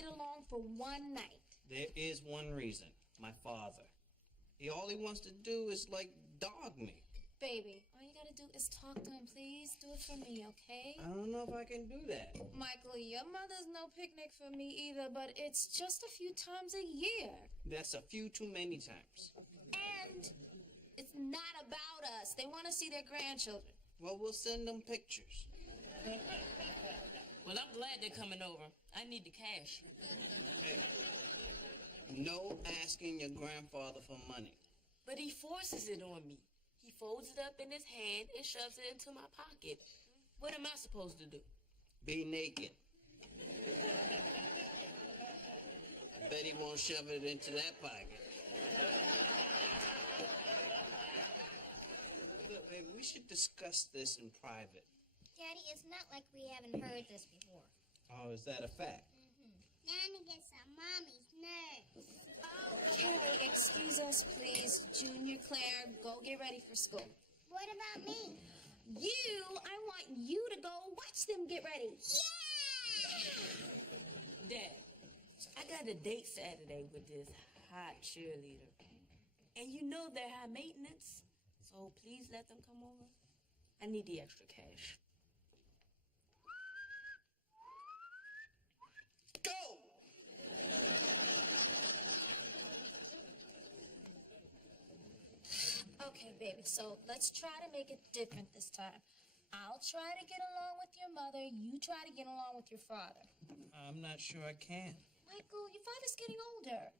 get along for one night. There is one reason. My father. All he wants to do is, dog me. Baby, all you gotta do is talk to him, please. Do it for me, okay? I don't know if I can do that. Michael, your mother's no picnic for me either, but it's just a few times a year. That's a few too many times. And it's not about us. They want to see their grandchildren. Well, we'll send them pictures. Well, I'm glad they're coming over. I need the cash. Hey, no asking your grandfather for money. But he forces it on me. He folds it up in his hand and shoves it into my pocket. What am I supposed to do? Be naked. I bet he won't shove it into that pocket. Look, baby, we should discuss this in private. Daddy, it's not like we haven't heard this before. Oh, is that a fact? Nanny gets on Mommy's nerves. Okay, excuse us, please. Junior, Claire, go get ready for school. What about me? I want you to go watch them get ready. Yeah! Dad, I got a date Saturday with this hot cheerleader. And you know they're high maintenance, so please let them come over. I need the extra cash. Go! Okay, baby, so let's try to make it different this time. I'll try to get along with your mother. You try to get along with your father. I'm not sure I can. Michael, your father's getting older.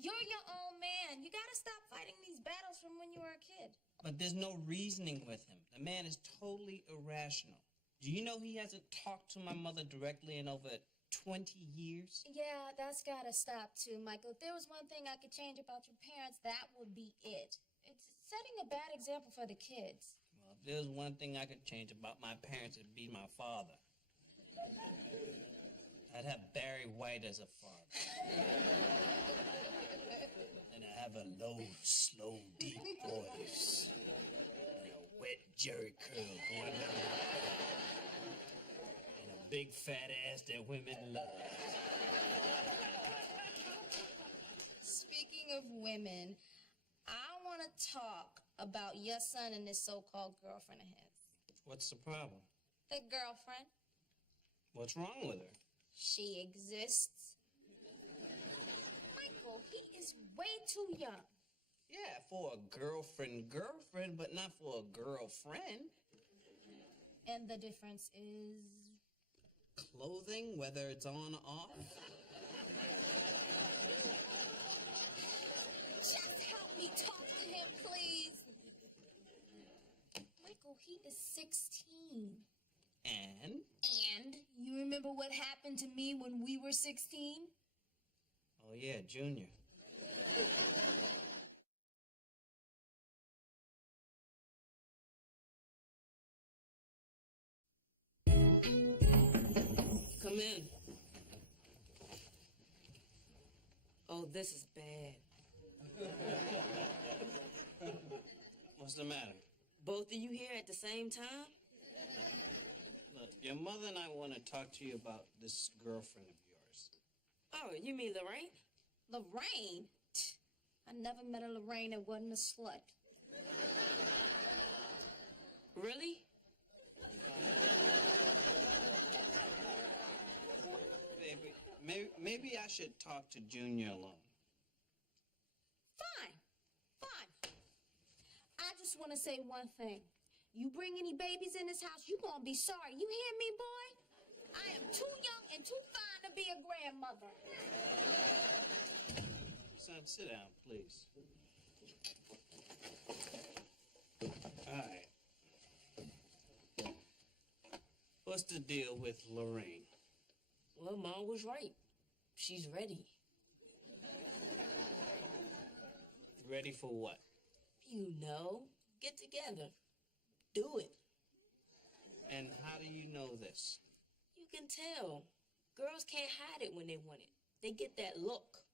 You're your own man. You gotta stop fighting these battles from when you were a kid. But there's no reasoning with him. The man is totally irrational. Do you know he hasn't talked to my mother directly in over 20 years? Yeah, that's gotta stop too, Michael. If there was one thing I could change about your parents, that would be it. It's setting a bad example for the kids. Well, if there's one thing I could change about my parents, it'd be my father. I'd have Barry White as a father. And I'd have a low, slow, deep voice. And a wet jerry curl going on. And a big fat ass that women love. Speaking of women, I want to talk about your son and this so-called girlfriend of his. What's the problem? The girlfriend. What's wrong with her? She exists. Michael, he is way too young. Yeah, for a girlfriend, but not for a girlfriend. And the difference is? Clothing, whether it's on or off. Just help me talk to him, please. Michael, he is 16. And? And you remember what happened to me when we were 16? Oh, yeah, Junior. Come in. Oh, this is bad. What's the matter? Both of you here at the same time? Look, your mother and I want to talk to you about this girlfriend of yours. Oh, you mean Lorraine? Lorraine? I never met a Lorraine that wasn't a slut. Really? Baby, maybe I should talk to Junior alone. Fine. I just want to say one thing. You bring any babies in this house, you gonna be sorry. You hear me, boy? I am too young and too fine to be a grandmother. Son, sit down, please. All right. What's the deal with Lorraine? Well, Mom was right. She's ready. Ready for what? You know, get together. Do it. And how do you know this? You can tell. Girls can't hide it when they want it. They get that look.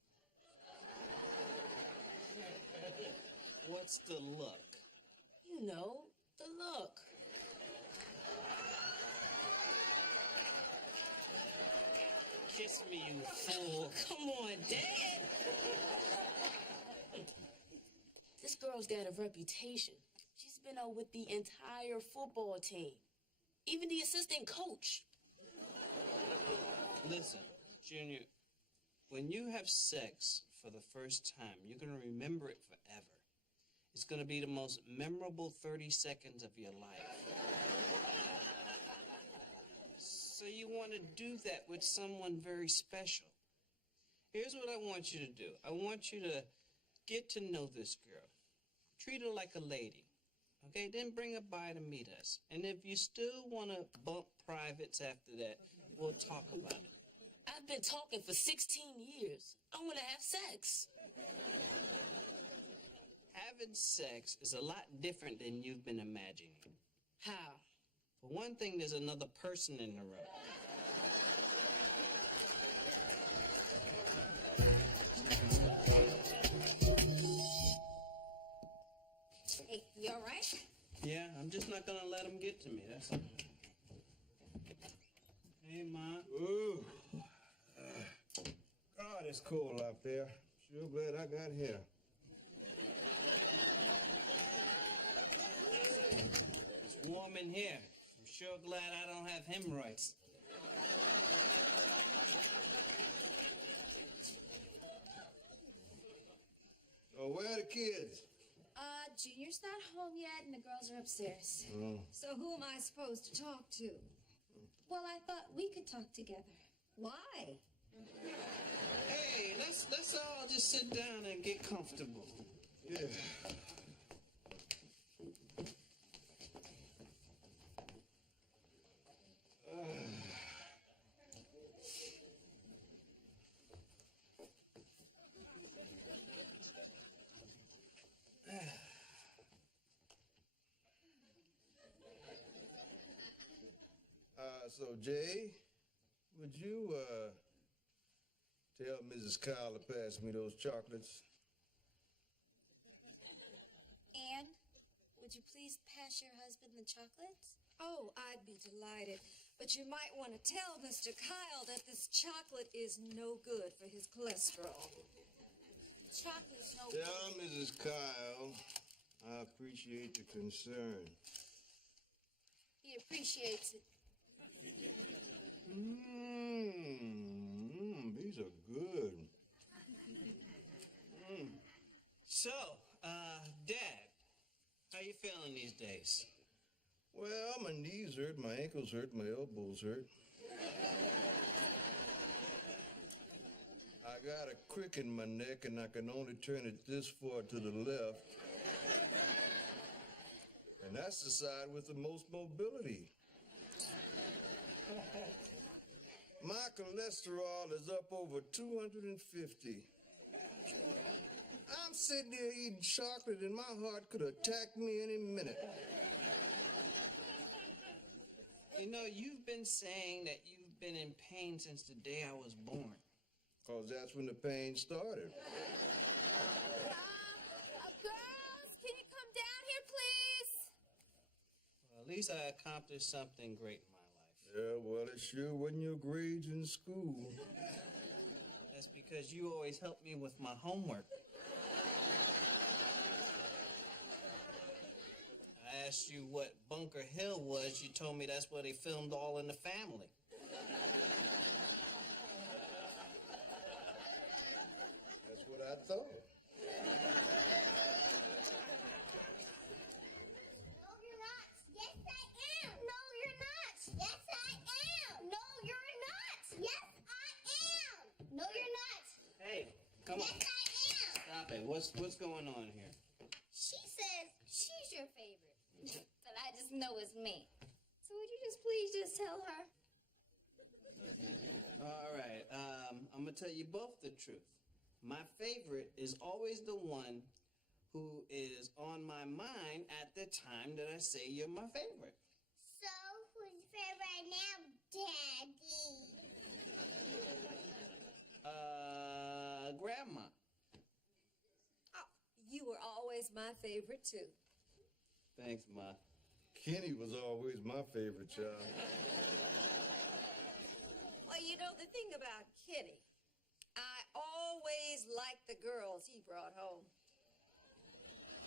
What's the look? You know, the look. Kiss me, you fool. Come on, Dad. This girl's got a reputation. She's been out with the entire football team, even the assistant coach. Listen, Junior, when you have sex for the first time, you're going to remember it forever. It's going to be the most memorable 30 seconds of your life. So you want to do that with someone very special. Here's what I want you to do. I want you to get to know this girl. Treat her like a lady. Okay, then bring her by to meet us. And if you still want to bump privates after that, we'll talk about it. I've been talking for 16 years. I want to have sex. Having sex is a lot different than you've been imagining. How? For one thing, there's another person in the room. Hey, you all right? Yeah, I'm just not gonna let him get to me, that's all. Hey, Ma. Ooh. God, it's cold out there. Sure glad I got here. It's warm in here. I'm sure glad I don't have hemorrhoids. Oh, where are the kids? Junior's not home yet, and the girls are upstairs. Oh. So who am I supposed to talk to? Well, I thought we could talk together. Why? Hey, let's all just sit down and get comfortable. Yeah. So, Jay, would you, tell Mrs. Kyle to pass me those chocolates? Anne, would you please pass your husband the chocolates? Oh, I'd be delighted. But you might want to tell Mr. Kyle that this chocolate is no good for his cholesterol. Chocolate's no Tell Mrs. Kyle I appreciate the concern. He appreciates it. These are good. So, Dad, how you feeling these days? Well, my knees hurt, my ankles hurt, my elbows hurt. I got a crick in my neck and I can only turn it this far to the left. And that's the side with the most mobility. My cholesterol is up over 250. I'm sitting there eating chocolate and my heart could attack me any minute. You know, you've been saying that you've been in pain since the day I was born. 'Cause that's when the pain started. Girls, can you come down here, please? Well, at least I accomplished something great in my life. Yeah, well, it sure wasn't your grades in school. That's because you always help me with my homework. I asked you what Bunker Hill was. You told me that's where they filmed All in the Family. That's what I thought. No, you're not. Yes, I am. No, you're not. Yes, I am. No, you're not. Yes, I am. No, you're not. Hey, come on. Yes, I am. Stop it. What's going on here? She says she's your favorite, but I just know it's me. So would you just please just tell her? All right. I'm going to tell you both the truth. My favorite is always the one who is on my mind at the time that I say you're my favorite. So, who's your favorite right now, Daddy? Grandma. Oh, you were always my favorite, too. Thanks, Ma. Kenny was always my favorite child. Well, you know, Well, the thing about Kitty, I always liked the girls he brought home.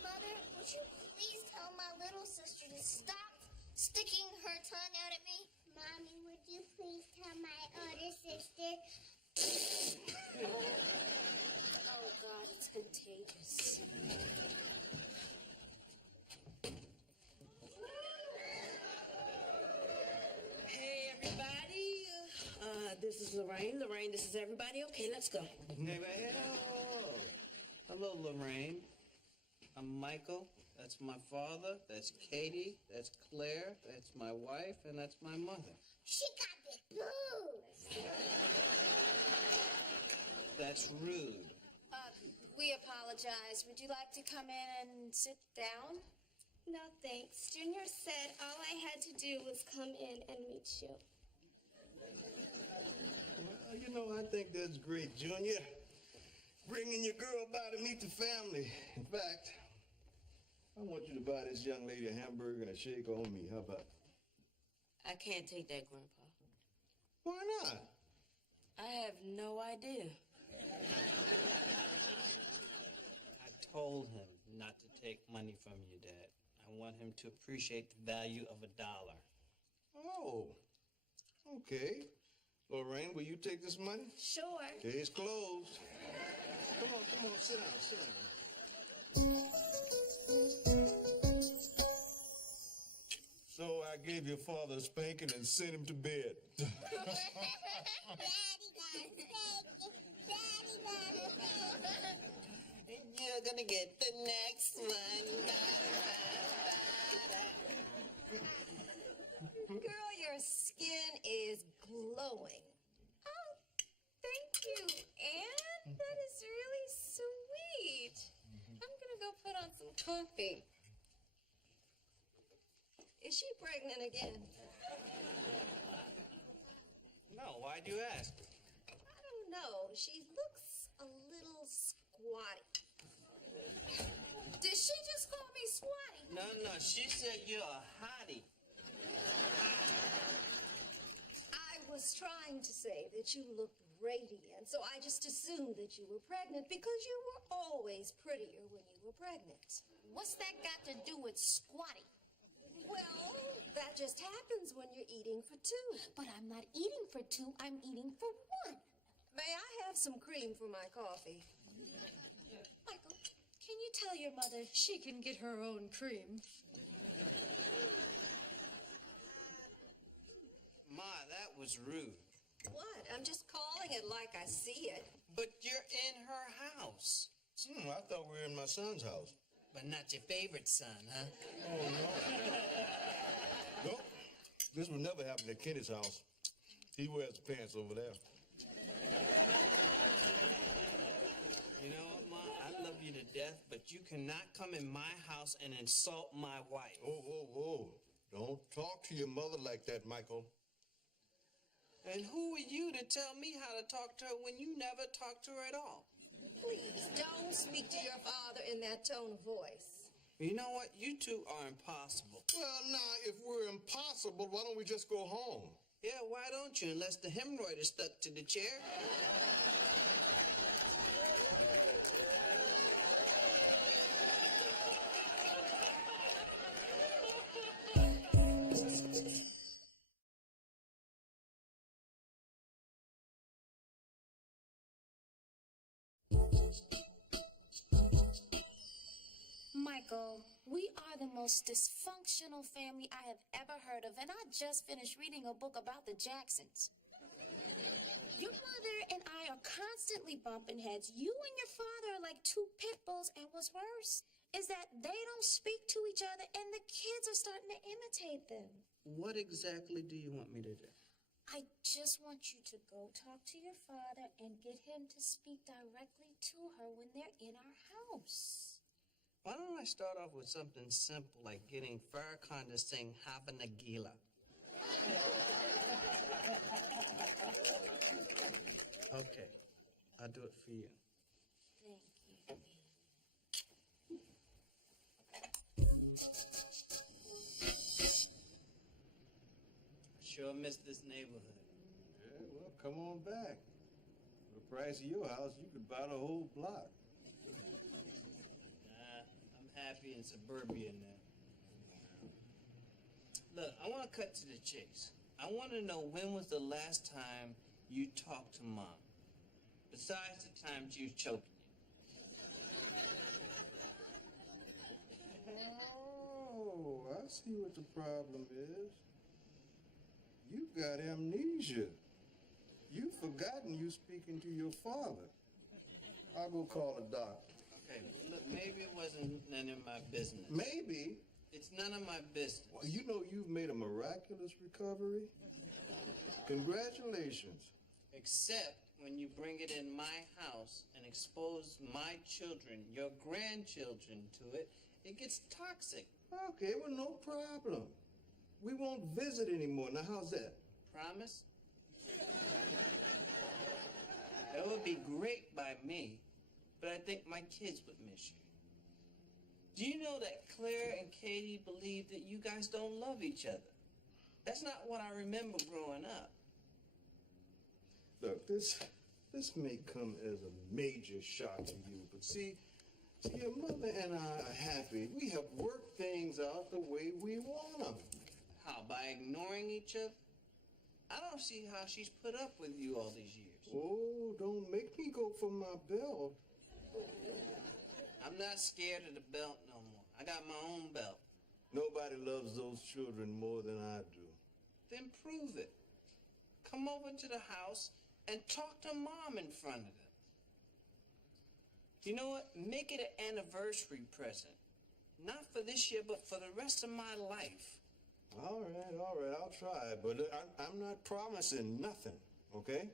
Mother, would you please tell my little sister to stop sticking her tongue out at me? Mommy, would you please tell my older sister? Oh, God, it's contagious. Hey, everybody. This is Lorraine. Lorraine, this is everybody. Okay, let's go. Hey, hello, Lorraine. I'm Michael. That's my father. That's Katie. That's Claire. That's my wife. And that's my mother. She got big boobs. That's rude. We apologize. Would you like to come in and sit down? No, thanks. Junior said all I had to do was come in and meet you. Well, you know, I think that's great, Junior. Bringing your girl by to meet the family. In fact, I want you to buy this young lady a hamburger and a shake on me. How about it? I can't take that, Grandpa. Why not? I have no idea. I told him not to take money from you, Dad. I want him to appreciate the value of $1. Oh, okay. Lorraine, will you take this money? Sure. Case closed. Come on, sit down. So I gave your father a spanking and sent him to bed. Daddy got a spanking. Daddy got a spanking. You're gonna get the next one. Girl, your skin is glowing. Oh, thank you, Anne. That is really sweet. I'm gonna go put on some coffee. Is she pregnant again? No, why'd you ask? I don't know. She looks a little squatty. Did she just call me squatty? No, she said you're a hottie. I was trying to say that you looked radiant, so I just assumed that you were pregnant because you were always prettier when you were pregnant. What's that got to do with squatty? Well, that just happens when you're eating for two. But I'm not eating for two, I'm eating for one. May I have some cream for my coffee? Michael, can you tell your mother she can get her own cream? Ma, that was rude. What? I'm just calling it like I see it. But you're in her house. I thought we were in my son's house. But not your favorite son, huh? Oh, no. Nope. This would never happen at Kenny's house. He wears the pants over there. You know what, Ma? I love you to death, but you cannot come in my house and insult my wife. Oh. Don't talk to your mother like that, Michael. And who are you to tell me how to talk to her when you never talk to her at all? Please don't speak to your father in that tone of voice. You know what? You two are impossible. Well, now, if we're impossible, why don't we just go home? Yeah, why don't you? Unless the hemorrhoid is stuck to the chair. Michael, we are the most dysfunctional family I have ever heard of, and I just finished reading a book about the Jacksons. Your mother and I are constantly bumping heads. You and your father are like two pit bulls, and what's worse is that they don't speak to each other, and the kids are starting to imitate them. What exactly do you want me to do? I just want you to go talk to your father and get him to speak directly to her when they're in our house. Why don't I start off with something simple like getting Farrakhan to sing Hava Nagila? Okay, I'll do it for you. Thank you. Sure miss this neighborhood. Yeah, well, come on back. For the price of your house, you could buy the whole block. Nah, I'm happy in suburbia now. Look, I want to cut to the chase. I want to know, when was the last time you talked to Mom? Besides the time she was choking you. Oh, I see what the problem is. You've got amnesia. You've forgotten you speaking to your father. I'll go call a doctor. Okay, look, maybe it wasn't none of my business. Maybe. It's none of my business. Well, you know you've made a miraculous recovery. Congratulations. Except when you bring it in my house and expose my children, your grandchildren to it, it gets toxic. Okay, well, no problem. We won't visit anymore. Now, how's that? Promise? That would be great by me, but I think my kids would miss you. Do you know that Claire and Katie believe that you guys don't love each other? That's not what I remember growing up. Look, this may come as a major shock to you, but see, your mother and I are happy. We have worked things out the way we want them. How, by ignoring each other? I don't see how she's put up with you all these years. Oh, don't make me go for my belt. I'm not scared of the belt no more. I got my own belt. Nobody loves those children more than I do. Then prove it. Come over to the house and talk to Mom in front of them. You know what? Make it an anniversary present. Not for this year, but for the rest of my life. All right, I'll try, but I'm not promising nothing, okay?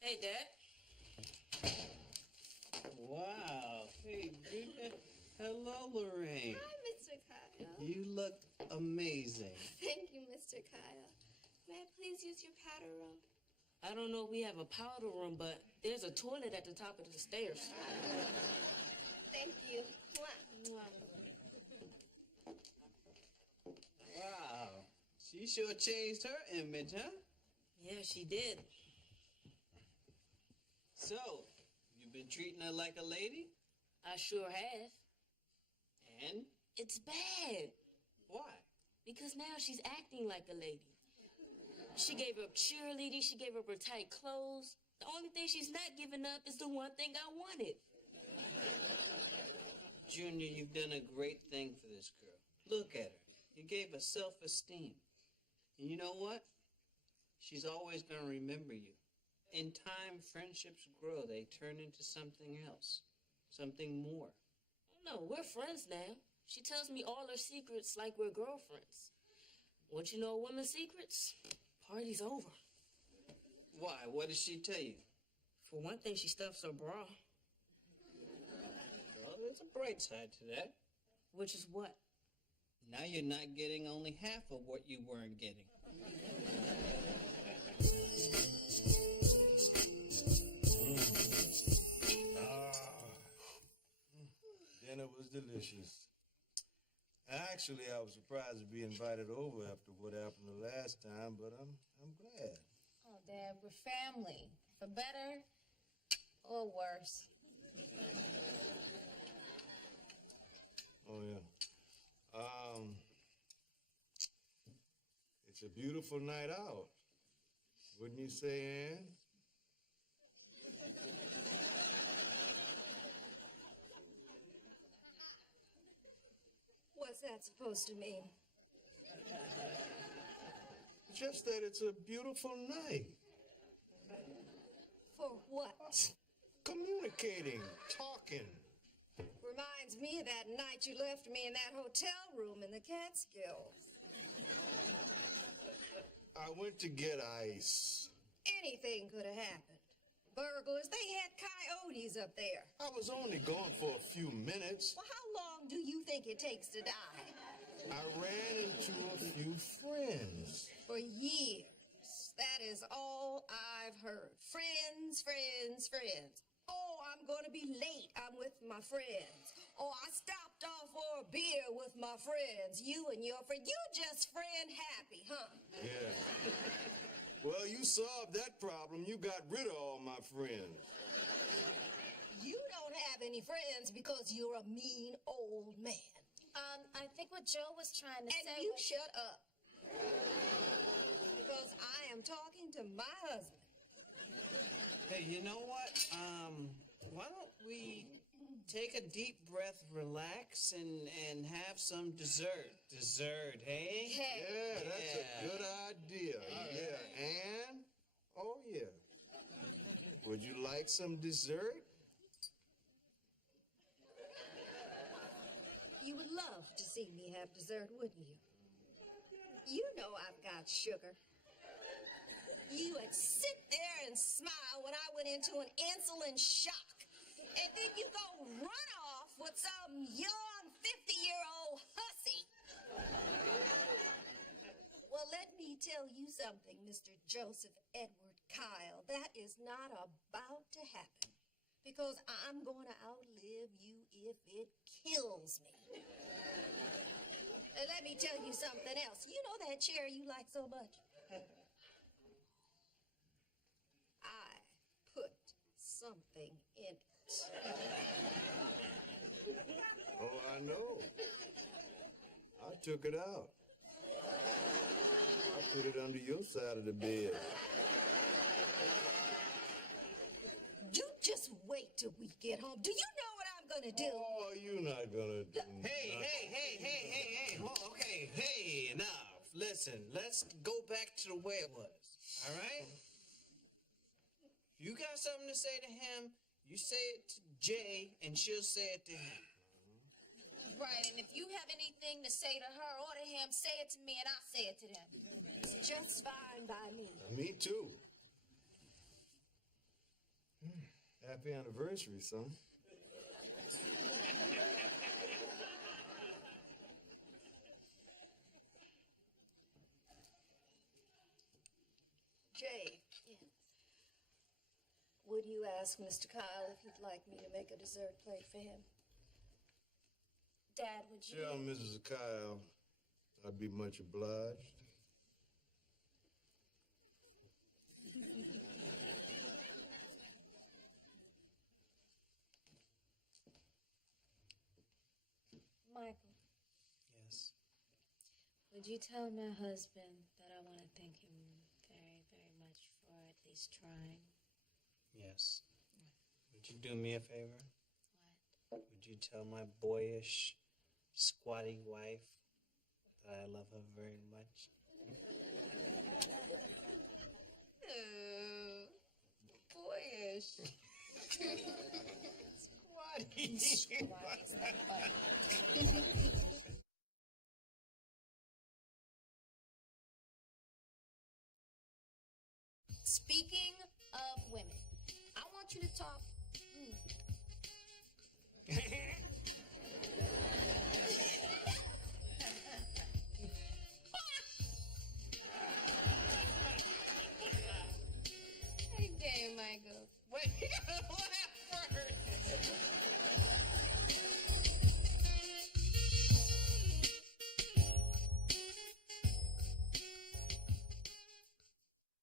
Hey, Dad. Wow. Hey, Junior. Hello, Lorraine. Hi, Mr. Kyle. You look amazing. Thank you, Mr. Kyle. May I please use your powder room? I don't know if we have a powder room, but there's a toilet at the top of the stairs. Thank you. Mwah. Wow. She sure changed her image, huh? Yeah, she did. So, you been treating her like a lady? I sure have. And? It's bad. Why? Because now she's acting like a lady. She gave up cheerleading. She gave up her tight clothes. The only thing she's not giving up is the one thing I wanted. Junior, you've done a great thing for this girl. Look at her. You gave her self-esteem. And you know what? She's always going to remember you. In time, friendships grow. They turn into something else. Something more. No, we're friends now. She tells me all her secrets like we're girlfriends. Want you know a woman's secrets? Party's over. Why? What did she tell you? For one thing, she stuffs her bra. Well, there's a bright side to that. Which is what? Now you're not getting only half of what you weren't getting. Dinner was delicious. Actually, I was surprised to be invited over after what happened the last time, but I'm glad. Oh, Dad, we're family. For better or worse. Oh, yeah. It's a beautiful night out. Wouldn't you say, Ann? What's that supposed to mean? Just that it's a beautiful night. For what? Communicating, talking. Reminds me of that night you left me in that hotel room in the Catskills. I went to get ice. Anything could have happened. Burglars, they had coyotes up there. I was only gone for a few minutes. Well, how long do you think it takes to die? I ran into a few friends. For years. That is all I've heard. Friends, friends, friends. Oh, I'm going to be late. I'm with my friends. Oh, I stopped off for a beer with my friends. You and your friend. You just friend happy, huh? Yeah. Well, you solved that problem. You got rid of all my friends. You don't have any friends because you're a mean old man. I think what Joe was trying to And say you was... shut up. Because I am talking to my husband. Hey, you know what? Why don't we take a deep breath, relax, and have some dessert? Dessert, hey? Hey. Yeah, that's a good idea. Yeah, and, oh yeah. Would you like some dessert? You would love to see me have dessert, wouldn't you? You know I've got sugar. You would sit there and smile when I went into an insulin shock. And then you go run off with some young 50-year-old hussy. Well, let me tell you something, Mr. Joseph Edward Kyle. That is not about to happen. Because I'm going to outlive you if it kills me. And let me tell you something else. You know that chair you like so much? I put something in it. Oh, I know. I took it out. I put it under your side of the bed. You just wait till we get home. Do you know what I'm gonna do? Oh, you're not gonna do Hey, nothing. hey. Oh, okay, hey, enough. Listen, let's go back to the way it was, all right? You got something to say to him, you say it to Jay, and she'll say it to him. Right, and if you have anything to say to her or to him, say it to me and I'll say it to them. It's just fine by me. Me too. Happy anniversary, son. Jay. Yes. Would you ask Mr. Kyle if he'd like me to make a dessert plate for him? Dad, would you... Tell Mrs. Kyle I'd be much obliged. Michael, Yes. would you tell my husband that I want to thank him very, very much for at least trying? Yes. Would you do me a favor? What? Would you tell my boyish, squatty wife that I love her very much? Boyish. Squatty. Squatty is not funny. Speaking of women, I want you to talk. Hey, Michael. Wait, what